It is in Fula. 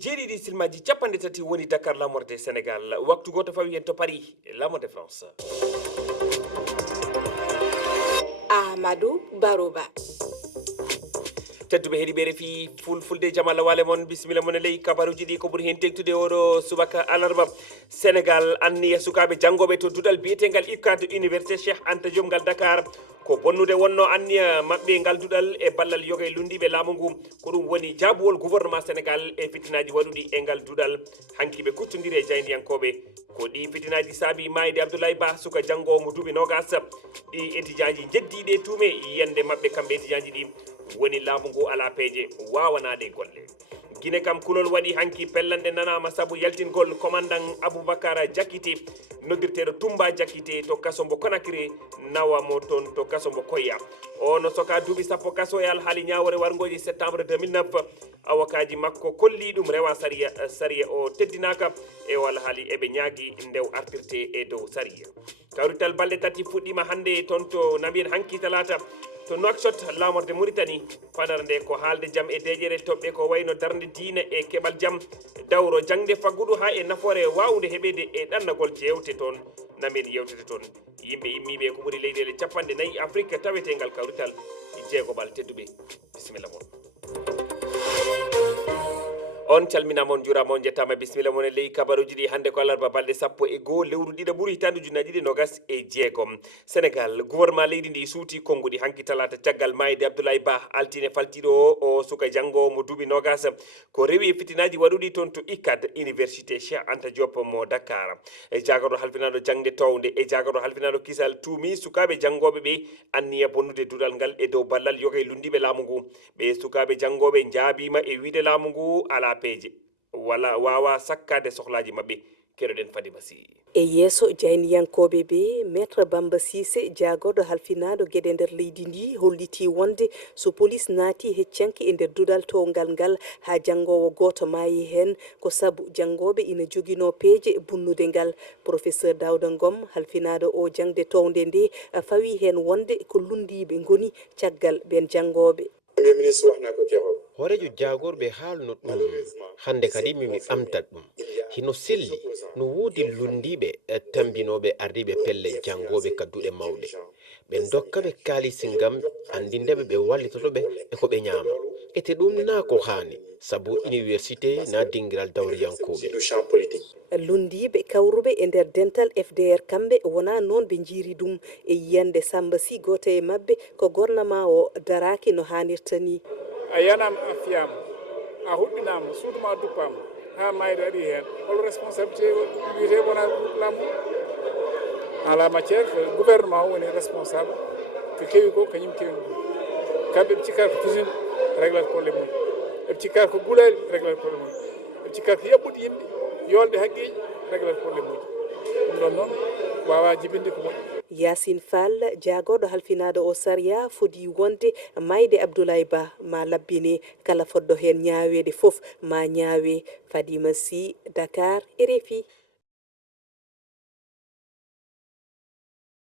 jeeɗiɗi silmaji capanɗe tati woni Dakar lamorde Sénégal waktu goto fawi en to Paris lamorde France. Amadou Barouba. tedduɓe heeɗiɓe RFI Fulfulde jaam Allah wale mon bisimilla mon e ley kabaruji ɗi ko ɓuuri hen tengtude oɗo subaka alarba. Sénégal anni e sukaɓe janggoɓe to duɗal biyetegal ikkade université Cheikh Anta Diop ngal Dakar ko bonnude wonno anniya mabɓe ngal duɗal e ballal yoga e lundiɓe laamu ngu ko ɗum woni jaabuwol gouvernement Sénégal e fitinaji waɗuɗi e ngal duɗal hankiɓe kuttodiri e jaydiyankoɓe ko ɗi fitinaji saabi mayde Abdoulaye Ba suka janggowo mo duuɓi nogas ɗi étudiant ji jeddiɗe tuume yiyande mabɓe kamɓe étudiant ji ɗi woni laamu ngu ala peeje wawanaɗe golle. Guinée kam kulol waɗi hanki pellande nanama saabu yaltingol commandant Aboubacar Diakité noddirteɗo Toumba Diakité to kaso mbo Conakry nawamo toon to kaso mbo Koya o no soka duuɓi sappo kaso e alhaali ñawore wargoji septembre 2009 awakaji makko kolli ɗum rewa saria o teddinaka e o alhaali eɓe ñaagui ndew artirte e dow saria. Kawrital balɗe tati fuɗɗima hande toon to namiyen hanki talata to Nouakchott lamorde Mauritanie fadara nde ko haalde jaam e deƴere toɓɓe ko wayno darde diina e keɓal jaam dawro jangde faggudu ha e nafoore wawde heɓede e ɗannagol jewte toon namen yewtete toon yimɓe immiɓe ko ɓuuri leyɗele capanɗe nayyi Afrique tawetegal kawrital jeegobal tedduɓe bisimilla moon. On calminama on juurama on jettama bisimilla moon e ley kabaruji ɗi hande ko alarba balɗe sappo e goho lewru ɗiɗi ɓuuri hitande ujunaji ɗiɗi nogas e jeegom. Sénégal gouvernement leydi ndi suuti konngudi hanki talata caggal mayde Abdoulaye Ba altine faltiɗo o suka janggowo mo duuɓi nogas ko rewi e fitinaji waɗuɗi toon to ICAD université Cheikh Anta Diop mo Dakar e jagorɗo halfinaɗo jangde towde e jagorɗo halfinaɗo kisal tuumi sukaɓe janggoɓe ɓe anniya bonnude duɗal ngal e dow ballal yoga e lundiɓe laamu ngu ɓe sukaɓe janggoɓe jaabima e wiide laamu ngu ala peeje wala wawa sakkade sohlaji mabɓe keɗoɗen Fadima Sy e yeeso jayniyankoɓe ɓe maître Bamba Cissé jagorɗo halfinaɗo gueɗe nder leydi ndi holliti wonde so police naati heccanki e nder duɗal towgal ngal ha janggowo goto maayi hen ko saabu janggoɓe ina joguino peeje bunnude ngal. Professeur Dawda Ngom halfinaɗo o jangde towde nde fawi hen wonde ko lundiɓe goni caggal ɓen janggoɓe. horejo jagorɓe haalno ɗum hande kadi mimi ɓamtat ɗum hino selli no woodi lundiɓe tambinoɓe ardiɓe pelle jangoɓe kadduɗe mawɗe ɓe dokkaɓe kaalisi ngam andindeɓe ɓe wallitotoɓe e ko ɓe ñaama ete ɗum na ko hani saabu université na dinguiral dawriyankoɓe lundiɓe kawruɓe e nder dental FDR kamɓe wona noon ɓe jiiri ɗum e yiyande Samba Sy goto e mabɓe ko gornama o daraki no hannirta ni. A yanama a fiyama a huɓɓinama suuduma duppama ha mayre ari hen hol responsabilité wiyete wona laamu en la matière que gouvernement o woni responsable ko kewi ko kañum kewi kamɓe ɓe cikkata ko toujours réglata probléme uji ɓe cikkata ko guulali réglata probléme uji ɓe cikkata ko yaɓɓude yimɓe yolde haqqeji réglata probléme uji ɗum ɗon noon wawa jibinde ko moƴƴi. Yacine Fall jagorɗo halfinaɗo o saria foti wonde mayde Abdoulaye Ba ma labbine kala foddo hen ñaawede foof ma ñaawe. Fadima Sy, Dakar, RFI.